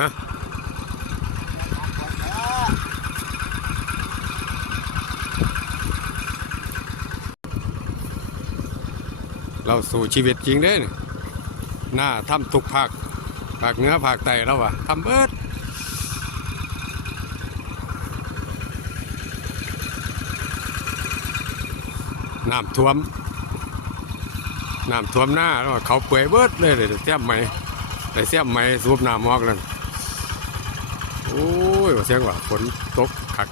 ฮะเราสู่ชีวิตจริงเด้นหน้าทำทุกภาคภาคเหนือภาคใต้แล้ววะทำเบิดน้ำท่วมน้ำท่วมหน้าแล้วเขาเปื่อยเบิดเลยเลยเสียมไหมแต่เสียมไหมสูบน้ำมอกนั่น โอ้ยว่าเสียงว่าฝนตกขัก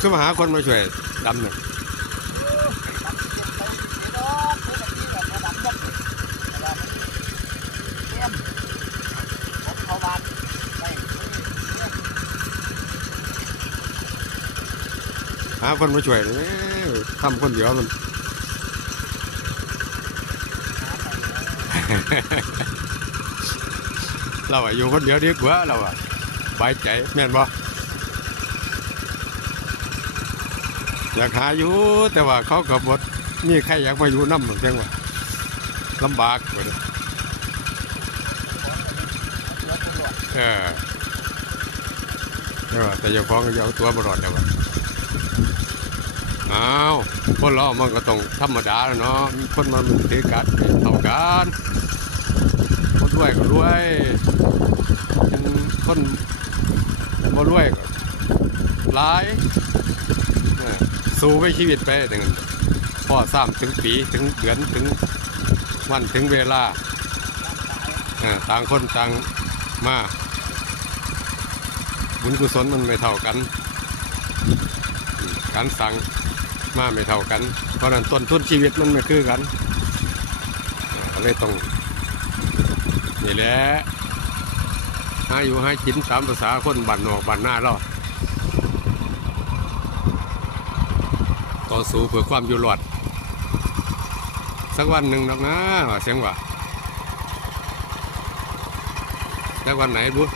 คือมาหาคนมาช่วยดำเนี่ย หาคนมาช่วยทำคนเดียวมันเราอะอยู่คนเดียวดีกว่าเราอะบายใจแม่นบ่อยากหาอยู่แต่ว่าเขากับบดมีใครอยากมาอยู่น้ำเหมือนกันว่าลำบากเลยเออแต่ว่าแต่เจ้าของก็อยาเอาตัวบรอดแล้วว่า อ้าวคนเรามันก็ต้องธรรมดาแล้วเนาะมีคนมามันถือกัดเท่ากันคนรวยก็รวยคนบ่รวยก็หลายสู้ไปชีวิตไปถึงพ่อสามถึงปีถึงเดือนถึงวันถึงเวลาต่างคนต่างมาบุญกุศลมันไม่เท่ากัน การสั่ง มาไม่เท่ากัน เพราะนั้นต้นทุนชีวิตมันไม่คือกันก็เลยต้องนี่แหละหาอยู่ให้กินตามภาษาคนบ้านนอกบ้านหน้าเราต่อสู้เพื่อความอยู่รอดสักวันหนึ่งดอกนะเสียงว่าสักวันไหนบุ๊